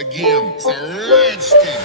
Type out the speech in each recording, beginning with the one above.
again. It's a rich thing.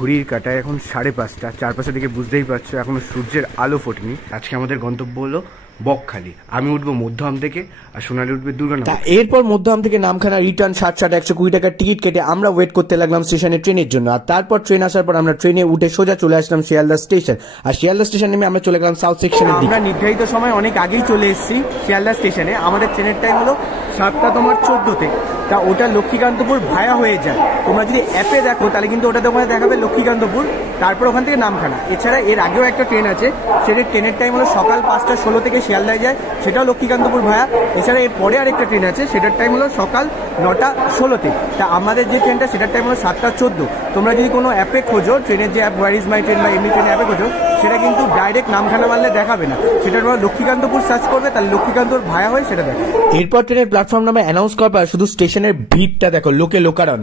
ঘড়ির কাঁটায় এখন 5:30, চারপাশে দিকে বুঝতেই পারছো এখনো সূর্যের আলো ফোটেনি। আজকে আমাদের গন্তব্য হলো বকখালি। আমি উঠবো মধ্যম থেকে আর সোনালি উঠবে দুর্গানগর। এরপর মধ্যম থেকে নামখানা রিটার্ন 60-120 টাকার টিকিট কেটে আমরা ওয়েট করতে লাগলাম স্টেশনে ট্রেনের জন্য। আর তারপর ট্রেন আসার পর আমরা ট্রেনে উঠে সোজা চলে আসলাম শিয়ালদা স্টেশন। আর শিয়ালদা স্টেশন নেমে আমরা চলে গেলাম সাউথ সেকশনের দিকে। আমরা নির্ধারিত সময় অনেক আগেই চলে এসেছি শিয়ালদা স্টেশনে। আমাদের ট্রেনের টাইম হলো 7:14 তা ওটা লক্ষ্মীকান্তপুর ভায়া হয়ে যায়। তোমরা যদি অ্যাপে দেখো তাহলে কিন্তু ওটা তোমাদের দেখাবে লক্ষ্মীকান্তপুর, তারপর ওখান থেকে নামখানা। এছাড়া এর আগেও একটা ট্রেন আছে, সেটার ট্রেনের টাইম হলো সকাল 5:16 থেকে শিয়ালদায় যায়, সেটাও লক্ষ্মীকান্তপুর ভায়া। এছাড়া এর পরে আরেকটা ট্রেন আছে, সেটার টাইম হলো সকাল 9:16। তা আমাদের যে ট্রেনটা সেটার টাইম হলো 7:14। তোমরা যদি কোনো অ্যাপে খোঁজো, ট্রেনের যে app where is my train বা এমনি ট্রেন অ্যাপে খোঁজো, সেটা কিন্তু ডাইরেক্ট নামখানা মারলে দেখাবে না, সেটা তোমরা লক্ষ্মীকান্তপুর সার্চ করবে, তাহলে লক্ষ্মীকান্তপুর ভায়া হয়ে সেটা দেখো। এরপর ট্রেনের প্ল্যাটফর্ম নামে অ্যানাউন্স করার পর শুধু স্টেশনের ভিড়টা দেখো, লোকে লোকারণ।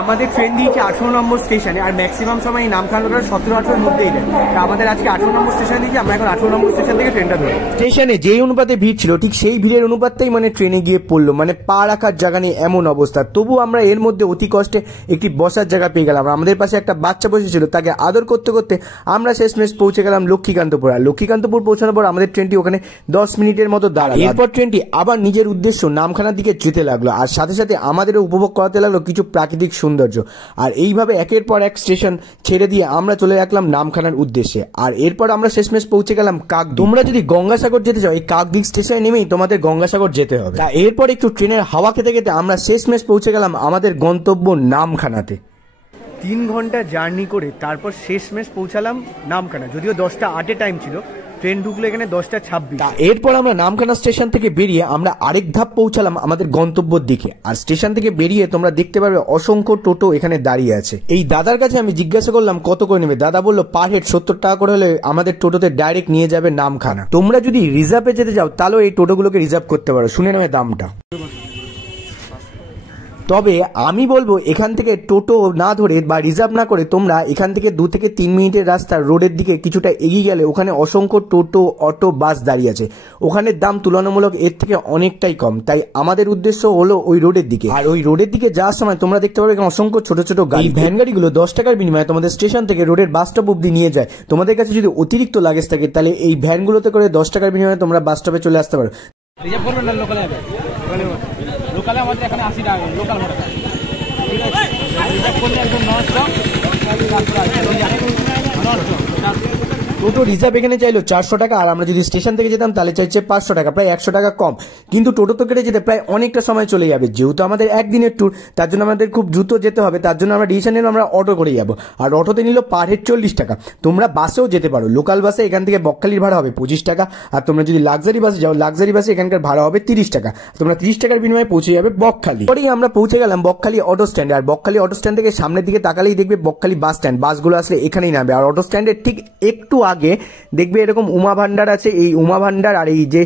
আমাদের ট্রেন দিয়েছে 18 নম্বর স্টেশনে, আর ম্যাক্সিমাম সময় এই নামখানাটা 17-18 মধ্যেই দেয়। তা আমাদের আজকে 18 নম্বর স্টেশনে দিয়েছি, আমরা এখন 18 নম্বর স্টেশন থেকে ট্রেনটা ধরি। স্টেশনে যেই অনুপাতে ভিড় ছিল ঠিক সেই ভিড়ের অনুপাতেই মানে ট্রেনে গিয়ে পড়লো, মানে পা রাখার জায়গা নেই এমন অবস্থা। তবু আমরা এর মধ্যে অতি কষ্টে একটি বসার জায়গা পেয়ে গেলাম। আমাদের পাশে একটা বাচ্চা বসেছিল, তাকে আদর করতে করতে আমরা শেষমেশ পৌঁছে গেলাম লক্ষ্মীকান্তপুর। আর লক্ষ্মীকান্তপুর পৌঁছানোর পর আমাদের ট্রেনটি ওখানে 10 মিনিটের মতো দাঁড়ালো। এরপর ট্রেনটি আবার নিজের উদ্দেশ্য নামখানার দিকে যেতে লাগলো, আর সাথে সাথে আমাদেরও উপভোগ করাতে লাগলো কিছু প্রাকৃতিক সৌন্দর্য। আর এইভাবে একের পর এক স্টেশন ছেড়ে দিয়ে আমরা চলে রাখলাম নামখানার উদ্দেশ্যে। আর এরপর আমরা শেষমেশ পৌঁছে গেলাম কাকদ্বীপ। তোমরা যদি গঙ্গাসাগর যেতে চাও, এই কাকদ্বীপ স্টেশনে নেমেই তোমাদের গঙ্গাসাগর যেতে হবে। তা এরপর একটু ট্রেনের হাওয়া খেতে খেতে আমরা শেষমেশ পৌঁছে গেলাম আমাদের গন্তব্য নামখানাতে। 3 ঘন্টা জার্নি করে তারপর শেষমেশ পৌঁছালাম নামখানা। যদিও 10:08 টাইম ছিল, ট্রেন ঢুকলো এখানে 10:26। এরপর আমরা নামখানা স্টেশন থেকে বেরিয়ে আমরা আরেক ধাপ পৌঁছালাম আমাদের গন্তব্যের দিকে। আর স্টেশন থেকে বেরিয়ে তোমরা দেখতে পারবে অসংখ্য টোটো এখানে দাঁড়িয়ে আছে। এই দাদার কাছে আমি জিজ্ঞাসা করলাম কত করে নেবে। দাদা বললো পার হেড 70 টাকা করে হলে আমাদের টোটোতে ডাইরেক্ট নিয়ে যাবে নামখানা। তোমরা যদি রিজার্ভে যেতে চাও তাহলেও এই টোটোগুলোকে রিজার্ভ করতে পারো, শুনে নেবে দামটা। তবে আমি বলবো এখান থেকে টোটো না ধরে বা রিজার্ভ না করে তোমরা এখান থেকে 2 থেকে 3 মিনিটের রাস্তা রোডের দিকে কিছুটা এগিয়ে গেলে ওখানে অসংখ্য টোটো, অটো, বাস দাঁড়িয়ে আছে। ওখানের দাম তুলনামূলক এর থেকে অনেকটাই কম। তাই আমাদের উদ্দেশ্য হলো ওই রোডের দিকে। আর ওই রোডের দিকে যাওয়ার সময় তোমরা দেখতে পাবে অসংখ্য ছোট ছোট গাড়ি। ভ্যান গাড়িগুলো 10 টাকার বিনিময়ে তোমাদের স্টেশন থেকে রোডের বাস স্টপ অব্দি নিয়ে যায়। তোমাদের কাছে যদি অতিরিক্ত লাগেজ থাকে তাহলে এই ভ্যানগুলোতে করে 10 টাকার বিনিময়ে তোমরা বাস স্টপে চলে আসতে পারো। রিজার্ভ করবেন না লোকালে হবে। লোকালে আমাদের এখানে 80 টাকা লোকাল ভাড়া। ঠিক আছে, রিজার্ভ করলে একদম 900 টোটো রিজার্ভ এখানে চাইলো 400 টাকা, আর আমরা যদি স্টেশন থেকে যেতাম তাহলে চাইছে 500 টাকা, প্রায় 100 টাকা কম। কিন্তু টোটো তো কেটে যেতে প্রায় অনেকটা সময় চলে যাবে। যেহেতু আমাদের একদিনের ট্যুর, তার জন্য আমাদের খুব দ্রুত যেতে হবে। তার জন্য আমরা ডিসিশন নিলাম আমরা অটো করে যাবো। আর অটোতে নিল পার হেড 40 টাকা। তোমরা বাসেও যেতে পারো। লোকাল বাসে এখান থেকে বকখালির ভাড়া হবে 25 টাকা। আর তোমরা যদি লাক্সারি বাসে যাও, লাক্সারি বাসে এখানকার ভাড়া হবে 30 টাকা। তোমরা 30 টাকার বিনিময়ে পৌঁছে যাবে বকখালি। পরেই আমরা পৌঁছে গেলাম বকখালি অটো স্ট্যান্ডে। আর বকখালি অটো স্ট্যান্ড থেকে সামনের দিকে তাকালেই দেখবে বকখালি বাস স্ট্যান্ড। বাসগুলো আসলে এখানেই নামবে। আর অটো স্ট্যান্ডের ঠিক একটু আগে দেখবে এরকম উমা ভান্ডার আছে। এই উমা ভান্ডার আর এই যে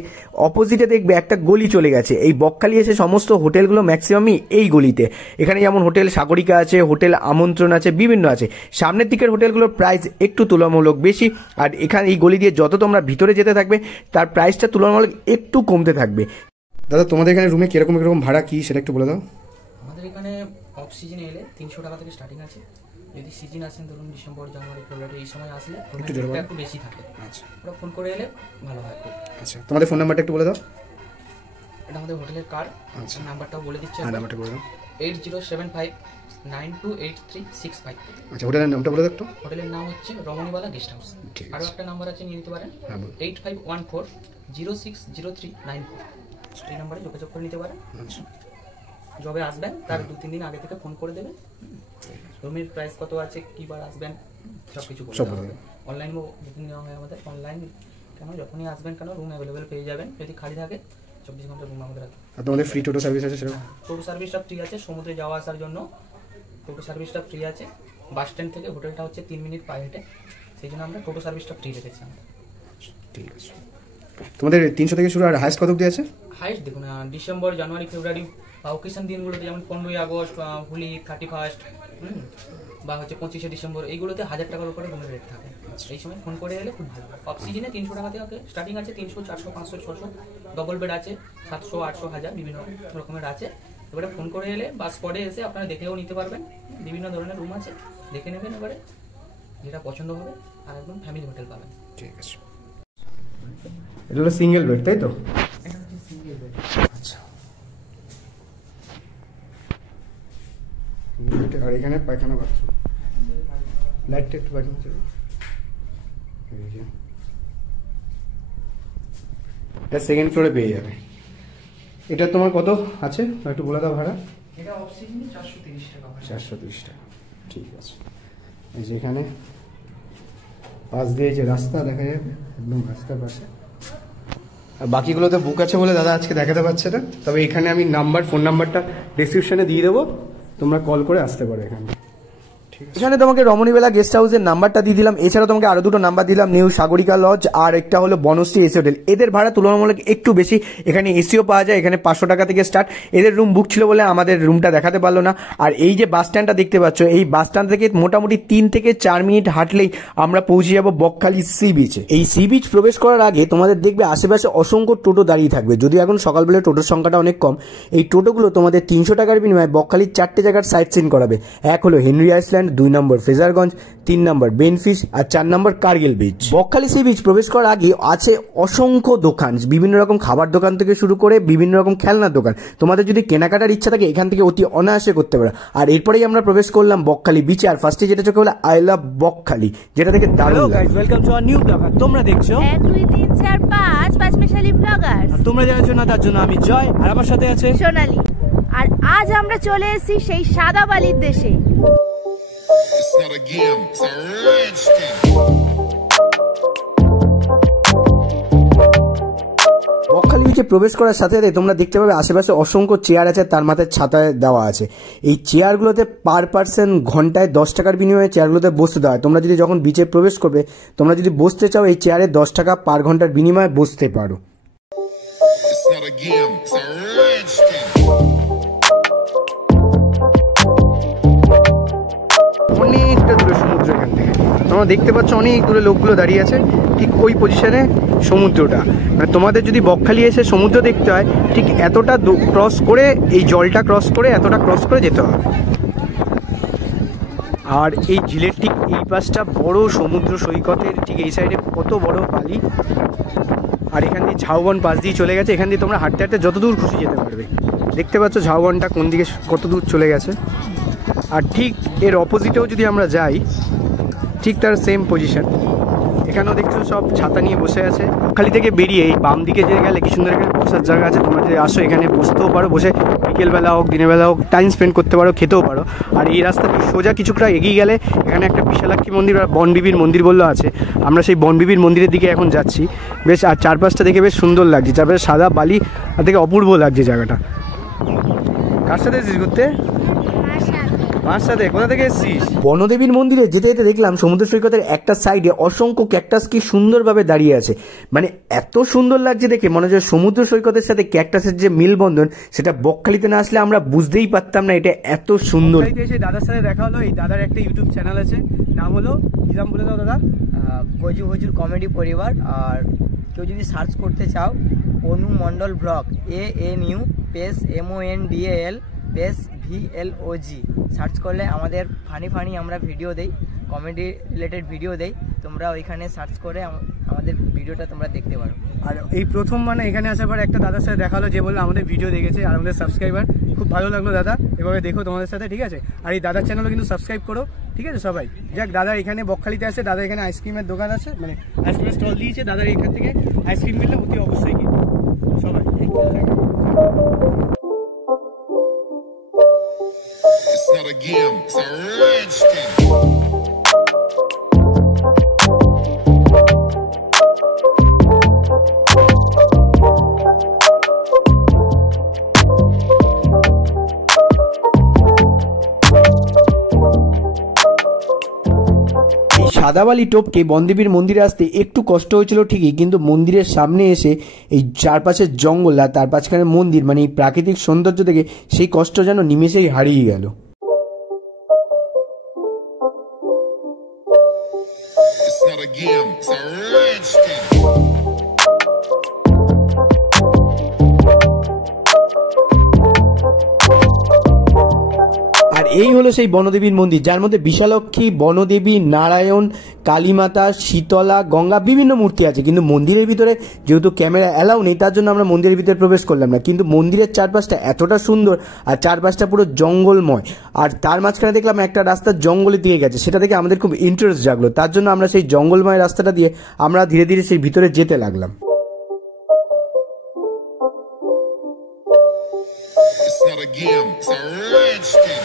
অপোজিটে দেখবে একটা গলি চলে গেছে। এই বকখালি এসে সমস্ত হোটেলগুলো ম্যাক্সিমামই এই গলিতে। এখানে যেমন হোটেল সাগরিকা আছে, হোটেল আমন্ত্রণ আছে, বিভিন্ন আছে। সামনের দিকের হোটেলগুলোর প্রাইস একটু তুলনামূলক বেশি। আর এখানে এই গলি দিয়ে যত তোমরা ভিতরে যেতে থাকবে তার প্রাইসটা তুলনামূলক একটু কমতে থাকবে। দাদা তোমাদের এখানে রুমে কিরকম কিরকম ভাড়া কি সেটা একটু বলে দাও। আমাদের এখানে অফ সিজনে এলে 300 টাকা থেকে স্টার্টিং আছে। যদি সিজন আসেন ধরুন ডিসেম্বর, জানুয়ারি, ফেব্রুয়ারি এই সময় আসলে একটু বেশি থাকে। আচ্ছা, ওরা ফোন করে এলে ভালো হয় খুব। আচ্ছা, তোমাদের ফোন নাম্বারটা একটু বলে দাও। এটা আমাদের হোটেলের কার্ড। আচ্ছা, নাম্বারটাও বলে দিচ্ছি। নাম্বারটা বলে দাও। 8075928365। আচ্ছা, হোটেলের নামটা বলে দাও একটু। হোটেলের নাম হচ্ছে রমণীবালা গেস্ট হাউস। আরও একটা নাম্বার আছে, নিয়ে নিতে পারেন। 8514060394। এই নাম্বারে যোগাযোগ করে নিতে পারেন। আচ্ছা, যবে আসবেন তার 2-3 দিন আগে থেকে ফোন করে দেবেন। রুমের প্রাইস কত আছে, কী বার আসবেন, সব কিছু বলে দেবেন। অনলাইন বুকিং নেওয়া হয় আমাদের। অনলাইন কেন, যখনই আসবেন কেন রুম অ্যাভেলেবেল পেয়ে যাবেন। যদি খালি থাকে 24 ঘন্টা রুম আমাদের আছে। আর তোমাদের ফ্রি টোটো সার্ভিস আছে? সেটা টোটো সার্ভিসটা ফ্রি আছে। সমুদ্রে যাওয়া আসার জন্য টোটো সার্ভিসটা ফ্রি আছে। বাস স্ট্যান্ড থেকে হোটেলটা হচ্ছে 3 মিনিট পায়ে হেঁটে, সেই জন্য আমরা টোটো সার্ভিসটা ফ্রি রেখেছি আমরা। ঠিক আছে। তোমাদের 300 থেকে শুরু, আর হাইস্ট কত অবধি আছে? হাইস্ট দেখুন ডিসেম্বর, জানুয়ারি, ফেব্রুয়ারি বা অকেশন দিনগুলোতে, যেমন 15ই আগস্ট, হোলি, 31st, বা হচ্ছে 25শে ডিসেম্বর, এইগুলোতে 1000 টাকার উপরে রুমের রেট থাকে। এই সময় ফোন করে এলে খুব ভালো। অফ সিজনে 300 টাকা থেকে স্টার্টিং আছে, 300, 400, 500, 600, ডবল বেড আছে 700, 800, 1000 বিভিন্ন রকমের আছে। এবারে ফোন করে এলে বা স্পটে এসে আপনারা দেখেও নিতে পারবেন, বিভিন্ন ধরনের রুম আছে, দেখে নেবেন, এবারে যেটা পছন্দ হবে। আর একদম ফ্যামিলি হোটেল পাবেন। ঠিক আছে, এটা হলো সিঙ্গেল বেড তাই তো? এটা হচ্ছে সিঙ্গেল বেড। আচ্ছা, আর এখানে পায়খানা বাথরুম, লাইটটা একটু বাড়িয়ে চলো। এটা সেকেন্ড ফ্লোরে পেয়ে যাবে। এটা তোমার কত আছে একটু বলে দাও ভাড়া? এটা অফ সিজনে 430 টাকা। 430 টাকা, ঠিক আছে। এই যে এখানে পাশ দিয়ে যে রাস্তা দেখা যাবে, একদম রাস্তার পাশে। আর বাকিগুলোতে বুক আছে বলে দাদা আজকে দেখাতে পারছে না, তবে এখানে আমি ফোন নাম্বারটা ডেসক্রিপশনে দিয়ে দেবো, তোমরা কল করে আসতে পারো এখানে। এখানে তোমাকে রমণীবেলা গেস্ট হাউসের নাম্বারটা দিয়ে দিলাম, এছাড়া তোমাকে আরো দুটো নাম্বার দিলাম, নিউ সাগরিকা লজ আর একটা হলো বনশ্রী এসি হোটেল। এদের ভাড়া তুলনামূলক একটু বেশি, এখানে এসিও পাওয়া যায়, এখানে 500 টাকা থেকে স্টার্ট। এদের রুম বুক ছিল বলে আমাদের রুমটা দেখাতে পারলো না। আর এই যে বাস স্ট্যান্ডটা দেখতে পাচ্ছ, এই বাস স্ট্যান্ড থেকে মোটামুটি 3 থেকে 4 মিনিট হাঁটলেই আমরা পৌঁছে যাবো বকখালি সি বিচে। এই সি বিচ প্রবেশ করার আগে তোমাদের দেখবে আশেপাশে অসংখ্য টোটো দাঁড়িয়ে থাকবে, যদিও এখন সকালবেলা টোটোর সংখ্যাটা অনেক কম। এই টোটোগুলো তোমাদের 300 টাকার বিনিময়ে বকখালির 4টে জায়গার সাইট সিন করাবে। এক হলো হেনরি আইল্যান্ড, 2 নম্বর ফ্রেজারগঞ্জ, 3 নম্বর বেনফিশ আর 4 নম্বর Kargil beach. Bakkhali sea beach প্রবেশ করার আগে আছে অসংখ্য দোকান, বিভিন্ন রকম খাবার দোকান থেকে শুরু করে বিভিন্ন রকম খেলনার দোকান। তোমাদের যদি কেনাকাটার ইচ্ছা থাকে এখান থেকে অতি অনায়াসে করতে পারো। আর এরপরেই আমরা প্রবেশ করলাম বকখালি বিচে। আর ফার্স্টে যেটা চোখে হলো আই লাভ বকখালি, যেটা থেকে দারুণ guys. Welcome to our new blog. তোমরা দেখছো 1 2 3 4 5 পাঁচমিশালী ব্লগার্স। তোমরা জানাচ্ছ না, তার জন্য আমি জয়, আর আমার সাথে আছে সোনালী। আর আজ আমরা চলে এসেছি সেই সাদা বালির দেশে। It's not a game, it's a rich thing. Bakkhali বিচে প্রবেশ করার সাথে সাথে তোমরা দেখতে পাবে আশেপাশে অসংখ্য চেয়ার আছে, তার মাথায় ছাতায় দেওয়া আছে। এই চেয়ারগুলোতে পার পার্সন ঘন্টায় 10 টাকার বিনিময়ে চেয়ারগুলোতে বসতে দেওয়া হয়। তোমরা যদি যখন বিচে প্রবেশ করবে, তোমরা যদি বসতে চাও এই চেয়ারে 10 টাকা পার ঘন্টার বিনিময়ে বসতে পারো। It's not a game, it's a rich thing. অনেকটা দূরে সমুদ্র এখান থেকে তোমরা দেখতে পাচ্ছ, অনেক দূরে লোকগুলো দাঁড়িয়ে আছে, ঠিক ওই পজিশনে সমুদ্রটা। মানে তোমাদের যদি বকখালি এসে সমুদ্র দেখতে হয়, ঠিক এতটা ক্রস করে, এই জলটা ক্রস করে, এতটা ক্রস করে যেতে হবে। আর এই ঝিলের ঠিক এই পাশটা বড় সমুদ্র সৈকতের ঠিক এই সাইডে কত বড় বালি। আর এখান দিয়ে ঝাউবন পাশ দিয়ে চলে গেছে, এখান দিয়ে তোমরা হাঁটতে হাঁটতে যত দূর খুশি যেতে পারবে। দেখতে পাচ্ছ ঝাউবনটা কোন দিকে কত দূর চলে গেছে। আর ঠিক এর অপোজিটেও যদি আমরা যাই, ঠিক তার সেম পজিশন। এখানেও দেখছো সব ছাতা নিয়ে বসে আছে। বকখালি থেকে বেরিয়ে এই বাম দিকে যে গেলে কি সুন্দর এখানে বসার জায়গা আছে। তোমরা যদি আসো এখানে বসতেও পারো, বসে বিকেলবেলা হোক দিনের বেলা হোক টাইম স্পেন্ড করতে পারো, খেতেও পারো। আর এই রাস্তা সোজা কিছুটা এগিয়ে গেলে এখানে একটা বিশালাক্ষী মন্দির আর বনবিবির মন্দির বললেও আছে। আমরা সেই বনবিবির মন্দিরের দিকে এখন যাচ্ছি। বেশ, আর চারপাশটা দেখে বেশ সুন্দর লাগছে, চারপাশে সাদা বালি, আর দেখে অপূর্ব লাগছে জায়গাটা। কার সাথে এসেছিস ঘুরতে? মার সাথে। কোথা থেকে এসেছিস? বনদেবীর মন্দিরে যেতে যেতে দেখলাম সমুদ্র সৈকতের একটা সাইডে অসংখ্য ক্যাকটাস কি সুন্দরভাবে দাঁড়িয়ে আছে। মানে এত সুন্দর লাগছে দেখে, মনে হচ্ছে সমুদ্র সৈকতের সাথে ক্যাকটাসের যে মিলবন্ধন, সেটা বকখালিতে না আসলে আমরা বুঝতেই পারতাম না এটা এত সুন্দর। এসে দাদার সাথে দেখা হলো। এই দাদার একটা ইউটিউব চ্যানেল আছে, নাম হলো কি নাম বলে দাও দাদা? গজু হজুর কমেডি পরিবার। আর কেউ যদি সার্চ করতে চাও Anu Mondal blog, ANU space MONDAL space VLOG search করলে আমাদের ফানি আমরা ভিডিও দেই, কমেডি রিলেটেড ভিডিও দেই। তোমরা ওইখানে সার্চ করে আমাদের ভিডিওটা তোমরা দেখতে পারো। আর এই প্রথম মানে এখানে আসার পর একটা দাদার সাথে দেখা হলো, যে বললো আমাদের ভিডিও দেখেছে আর আমাদের সাবস্ক্রাইবার। খুব ভালো লাগলো দাদা, এভাবে দেখো তোমাদের সাথে, ঠিক আছে? আর এই দাদার চ্যানেলও কিন্তু সাবস্ক্রাইব করো, ঠিক আছে সবাই? যাক, দাদা এখানে বকখালিতে আসে, দাদা এখানে আইসক্রিমের দোকান আছে, মানে আইসক্রিমের স্টল দিয়েছে। দাদার এখান থেকে আইসক্রিম মিললে অতি অবশ্যই কিনবে সবাই। It's not a game, it's a rich thing. সাদাবালি টোপকে বনদেবীর মন্দিরে আসতে একটু কষ্ট হয়েছিল ঠিকই, কিন্তু মন্দিরের সামনে এসে এই চারপাশের জঙ্গল আর তার পাশখানে মন্দির, মানে এই প্রাকৃতিক সৌন্দর্য দেখে সেই কষ্ট যেন নিমেষেই হারিয়ে গেল। not a game, it's a rich thing. আর এই হলো সেই বনদেবীর মন্দির, যার মধ্যে বিশালক্ষী, বনদেবী, নারায়ণ, কালীমাতা, শীতলা, গঙ্গা বিভিন্ন মূর্তি আছে। কিন্তু মন্দিরের ভিতরে যেহেতু ক্যামেরা অ্যালাউ নেই, তার জন্য আমরা মন্দিরের ভিতরে প্রবেশ করলাম না। কিন্তু মন্দিরের চারপাশটা এতটা সুন্দর, আর চারপাশটা পুরো জঙ্গলময়, আর তার মাঝখানে দেখলাম একটা রাস্তা জঙ্গলের দিকে গেছে। সেটা দেখে আমাদের খুব ইন্টারেস্ট জাগলো, তার জন্য আমরা সেই জঙ্গলময় রাস্তাটা দিয়ে আমরা ধীরে ধীরে সেই ভিতরে যেতে লাগলাম। It's not a game, it's a rich thing.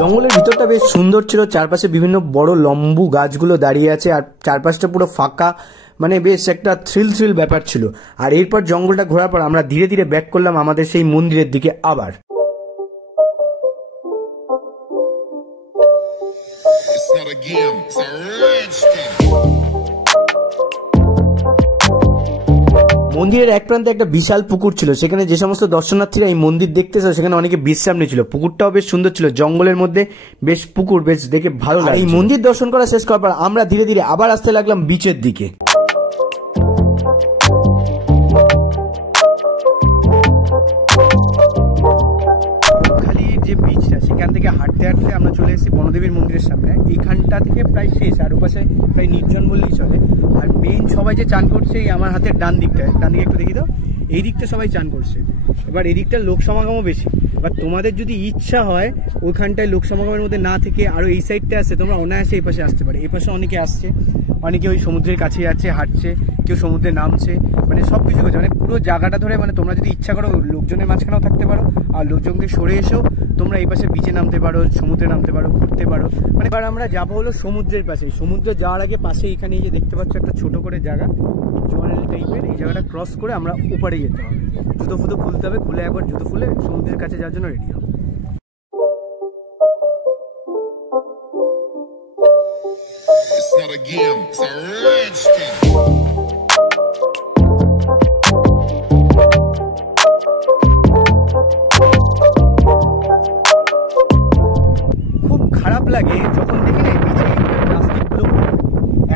জঙ্গলের ভিতরটা বেশ সুন্দর ছিল, চারপাশে বিভিন্ন বড় লম্বু গাছগুলো দাঁড়িয়ে আছে, আর চারপাশটা পুরো ফাঁকা, মানে বেশ একটা থ্রিল ব্যাপার ছিল। আর এরপর জঙ্গলটা ঘোরার পর আমরা ধীরে ধীরে ব্যাক করলাম আমাদের সেই মন্দিরের দিকে আবার। It's not a game, it's a rich thing. মন্দিরের এক প্রান্তে একটা বিশাল পুকুর ছিল, সেখানে যে সমস্ত দর্শনার্থীরা এই মন্দির দেখতে এসেছিল সেখানে অনেকে বিশ্রাম নিয়েছিল। পুকুরটাও বেশ সুন্দর ছিল, জঙ্গলের মধ্যে বেশ পুকুর, বেশ দেখে ভালো লাগে। এই মন্দির দর্শন করা শেষ করার পর আমরা ধীরে ধীরে আবার আসতে লাগলাম বিচের দিকে। খালির যে বিচটা, সেখান থেকে হাঁটতে হাঁটতে আমরা চলে এসেছি বনদেবীর মন্দিরের সামনে। এইখানটা থেকে প্রায় শেষ, আর ওপাশে প্রায় নির্জন বললেই চলে। আর মেইন সবাই যে চান করছে এই আমার হাতের ডান দিকটায়, ডান দিকে একটু দেখি তো, এই দিকটা সবাই চান করছে। এবার এই দিকটার লোক সমাগমও বেশি। এবার তোমাদের যদি ইচ্ছা হয় ওইখানটায় লোক সমাগমের মধ্যে না থেকে আরও এই সাইডটা আসে, তোমরা অনায়াসে এই পাশে আসতে পারে। এই পাশে অনেকে আসছে, অনেকে ওই সমুদ্রের কাছে যাচ্ছে, হাঁটছে, কেউ সমুদ্রে নামছে, মানে সব কিছু করছে, মানে পুরো জায়গাটা ধরে। মানে তোমরা যদি ইচ্ছা করো লোকজনের মাঝখানেও থাকতে পারো, আর লোকজনকে সরে এসেও তোমরা এই পাশে বিচে নামতে পারো, সমুদ্রে নামতে পারো, ঘুরতে পারো। মানে এবার আমরা যাবো হলো সমুদ্রের পাশে। সমুদ্রে যাওয়ার আগে পাশে এখানে এই যে দেখতে পাচ্ছ একটা ছোট করে জায়গা, জোয়ারেল টাইপের, এই জায়গাটা ক্রস করে আমরা উপরে যেতে হবে। জুতো ফুতো খুলতে হবে, খুলে একবার জুতো খুলে সমুদ্রের কাছে যাওয়ার জন্য রেডি হবে। It's not a game, it's a rich thing. খুব খারাপ লাগে যখন দেখি না বিচে প্লাস্টিকগুলো পড়ে থাকে।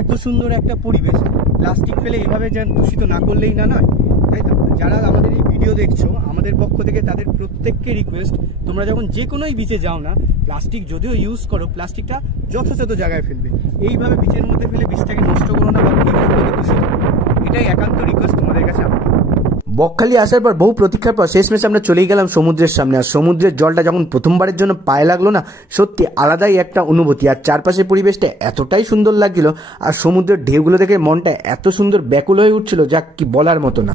এত সুন্দর একটা পরিবেশ, প্লাস্টিক ফেলে এইভাবে যেন দূষিত না করলেই না নয়, তাই তো? যারা আমাদের এই ভিডিও দেখছো, আমাদের পক্ষ থেকে তাদের প্রত্যেককে রিকোয়েস্ট, তোমরা যখন যে কোনোই বিচে যাও না, প্লাস্টিক যদিও ইউজ করো, প্লাস্টিকটা যথাযথ জায়গায় ফেলবে। এইভাবে বিচের মধ্যে ফেলে বিচটাকে নষ্ট করো না বা পরিবেশগুলোকে দূষিত করো না। এটাই একান্ত রিকোয়েস্ট তোমাদের কাছে আমার। বকখালি আসার পর বহু প্রতীক্ষার পর শেষমেশ আমরা চলেই গেলাম সমুদ্রের সামনে। আর সমুদ্রের জলটা যখন প্রথমবারের জন্য পায়ে লাগলো না, সত্যি আলাদাই একটা অনুভূতি। আর চারপাশের পরিবেশটা এতটাই সুন্দর লাগছিল, আর সমুদ্রের ঢেউগুলো দেখে মনটা এত সুন্দর ব্যাকুল হয়ে উঠছিল, যা কি বলার মতো না।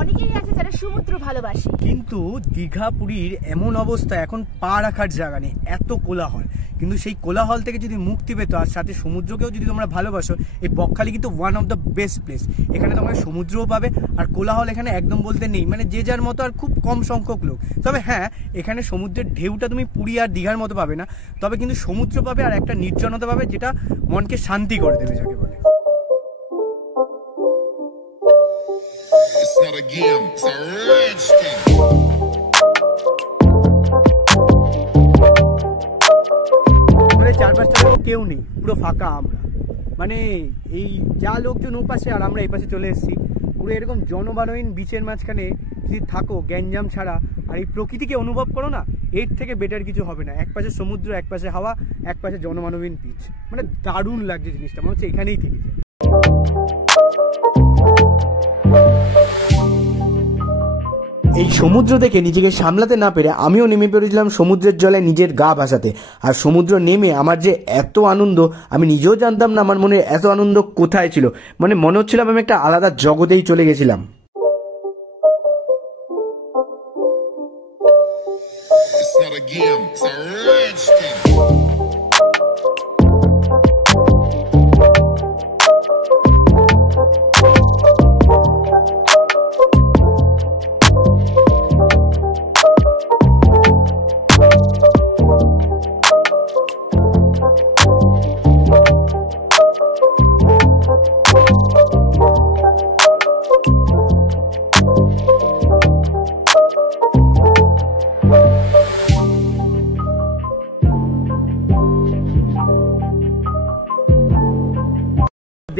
অনেকেই আছে যারা সমুদ্র ভালোবাসে, কিন্তু দীঘা পুরীর এমন অবস্থা, এখন পা রাখার জায়গা নেই, এত কোলাহল। কিন্তু সেই কোলাহল থেকে যদি মুক্তি পেতো, আর সাথে সমুদ্রকেও যদি তোমরা ভালোবাসো, এই বকখালি কিন্তু one of the best place. এখানে তোমরা সমুদ্রও পাবে, আর কোলাহল এখানে একদম বলতে নেই, মানে যে যার মতো, আর খুব কম সংখ্যক লোক। তবে হ্যাঁ, এখানে সমুদ্রের ঢেউটা তুমি পুরী আর দীঘার মতো পাবে না, তবে কিন্তু সমুদ্র পাবে, আর একটা নির্জনতা পাবে, যেটা মনকে শান্তি করে দেবে, যাকে বলে। It's not a game, it's a rich thing. চারপাশটা কেউ নেই, পুরো ফাঁকা আমরা। মানে এই যা লোকজন ও পাশে আর আমরা এই পাশে চলে এসেছি। পুরো এরকম জনবানহীন বিচের মাঝখানে যদি থাকো, গ্যাঞ্জাম ছাড়া, আর এই প্রকৃতিকে অনুভব করো না, এর থেকে বেটার কিছু হবে না। এক পাশে সমুদ্র, এক পাশে হাওয়া, এক পাশে জনমানবহীন বিচ, মানে দারুণ লাগছে জিনিসটা, মনে হচ্ছে এখানেই থেকে যায়। এই সমুদ্র দেখে নিজেকে সামলাতে না পেরে আমিও নেমে পড়েছিলাম সমুদ্রের জলে নিজের গা ভাসাতে। আর সমুদ্র নেমে আমার যে এত আনন্দ, আমি নিজেও জানতাম না আমার মনে এত আনন্দ কোথায় ছিল। মানে মনে হচ্ছিল আমি একটা আলাদা জগতেই চলে গেছিলাম। It's not a game, it's a rich thing.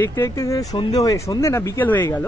দেখতে দেখতে সন্ধে না বিকেল হয়ে গেল।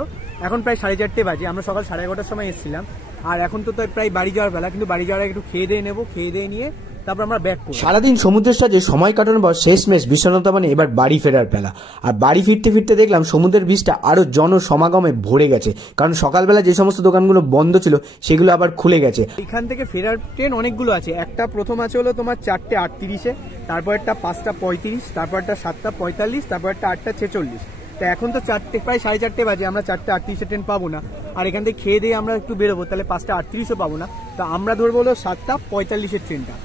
এখন প্রায় 4:30 বাজে। আমরা সকাল 11:30টার সময় এসেছিলাম, আর এখন তো প্রায় বাড়ি যাওয়ার বেলা। কিন্তু বাড়ি যাওয়ার একটু খেয়ে দিয়ে নেবো, খেয়ে দিয়ে নিয়ে তারপর আমরা ব্যাক করব। সারাদিন সমুদ্রের সাথে সময় কাটানোর পর শেষমেশ বিষণ্ণতা মানে এবার বাড়ি ফেরার বেলা। আর বাড়ি ফিরতে ফিরতে দেখলাম সমুদ্রের বীচটা আরো জনসমাগমে ভরে গেছে, কারণ সকালবেলা যে সমস্ত দোকানগুলো বন্ধ ছিল সেগুলো আবার খুলে গেছে। এখান থেকে ফেরার ট্রেন অনেকগুলো আছে। একটা প্রথম আছে হলো তোমার 4:38-এ, তারপর একটা 5:35, তারপর একটা 7:45, তারপর একটা 8:46। তো এখন তো প্রায় 4:30 বাজে, আমরা 4:38-এ ট্রেন পাবো না। আর এখান থেকে খেয়ে দিয়ে আমরা একটু বেরোবো, তাহলে 5:38-ও পাবো না। তো আমরা ধরবো হলো 7:45-এর ট্রেনটা।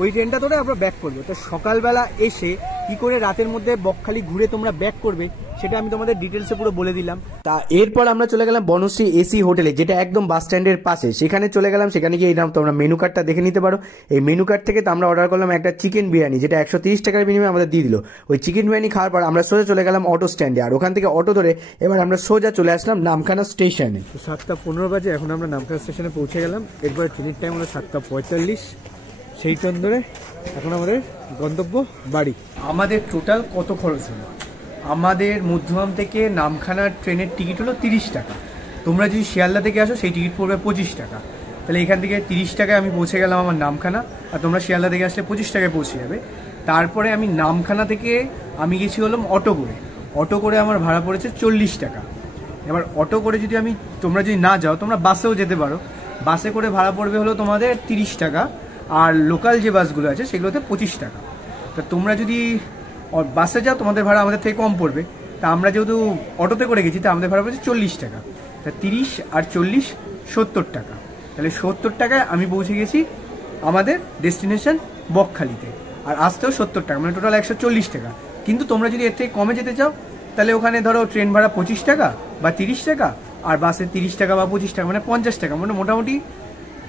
ওই ট্রেনটা ধরে আমরা ব্যাক করবো। তো সকালবেলা এসে কি করে রাতের মধ্যে বকখালি ঘুরে তোমরা ব্যাক করবে সেটা আমি তোমাদের ডিটেলসে পুরো বলে দিলাম। তা এরপর আমরা চলে গেলাম বনশ্রী এসি হোটেলে, যেটা একদম বাস স্ট্যান্ডের পাশে। সেখানে চলে গেলাম, সেখানে গিয়ে তোমরা মেনু কার্ডটা দেখে নিতে পারো। এই মেনু কার্ড থেকে তো আমরা অর্ডার করলাম একটা চিকেন বিরিয়ানি, যেটা 130 টাকার বিনিময়ে আমাদের দিয়ে দিল। ওই চিকেন বিরিয়ানি খাওয়ার পর আমরা সোজা চলে গেলাম অটো স্ট্যান্ডে, আর ওখান থেকে অটো ধরে এবার আমরা সোজা চলে আসলাম নামখানা স্টেশনে। 7:15 বাজে, এখন আমরা নামখানা স্টেশনে পৌঁছে গেলাম। এরপরে ট্রেনের টাইম হলো 7:45। সেই ট্রেন ধরে এখন আমাদের গন্তব্য বাড়ি। আমাদের টোটাল কত খরচ হলো? আমাদের মধ্যম থেকে নামখানার ট্রেনের টিকিট হলো 30 টাকা। তোমরা যদি শিয়ালদা থেকে আসো সেই টিকিট পড়বে 25 টাকা। তাহলে এখান থেকে 30 টাকায় আমি পৌঁছে গেলাম আমার নামখানা, আর তোমরা শিয়ালদা থেকে আসলে 25 টাকায় পৌঁছে যাবে। তারপরে আমি নামখানা থেকে আমি গেছি হলাম অটো করে আমার ভাড়া পড়েছে 40 টাকা। এবার অটো করে যদি তোমরা যদি না যাও, তোমরা বাসেও যেতে পারো। বাসে করে ভাড়া পড়বে হলো তোমাদের 30 টাকা, আর লোকাল যে বাসগুলো আছে সেগুলোতে 25 টাকা। তা তোমরা যদি বাসে যাও তোমাদের ভাড়া আমাদের থেকে কম পড়বে। তা আমরা যেহেতু অটোতে করে গেছি, তা আমাদের ভাড়া পড়েছে 40 টাকা। তা 30 আর 40 70 টাকা। তাহলে 70 টাকায় আমি পৌঁছে গেছি আমাদের ডেস্টিনেশন বকখালিতে, আর আসতেও 70 টাকা, মানে টোটাল 140 টাকা। কিন্তু তোমরা যদি এর থেকে কমে যেতে চাও, তাহলে ওখানে ধরো ট্রেন ভাড়া 25 টাকা বা 30 টাকা, আর বাসে 30 টাকা বা 25 টাকা, মানে 50 টাকা, মানে মোটামুটি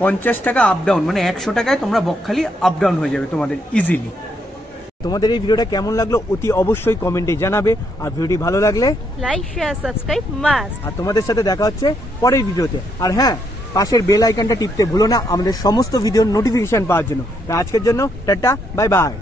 50 টাকা আপ ডাউন, মানে 100 টাকায় তোমরা বকখালি আপ ডাউন হয়ে যাবে তোমাদের ইজিলি। তোমাদের এই ভিডিওটা কেমন লাগলো অতি অবশ্যই কমেন্টে জানাবে, আর ভিডিওটি ভালো লাগলে লাইক শেয়ার সাবস্ক্রাইব মাস্ট। আর তোমাদের সাথে দেখা হচ্ছে পরের ভিডিওতে। আর হ্যাঁ, পাশের বেল আইকনটা টিপতে ভুলো না আমাদের সমস্ত ভিডিওর নোটিফিকেশন পাওয়ার জন্য। আজকের জন্য টাটা, বাই বাই।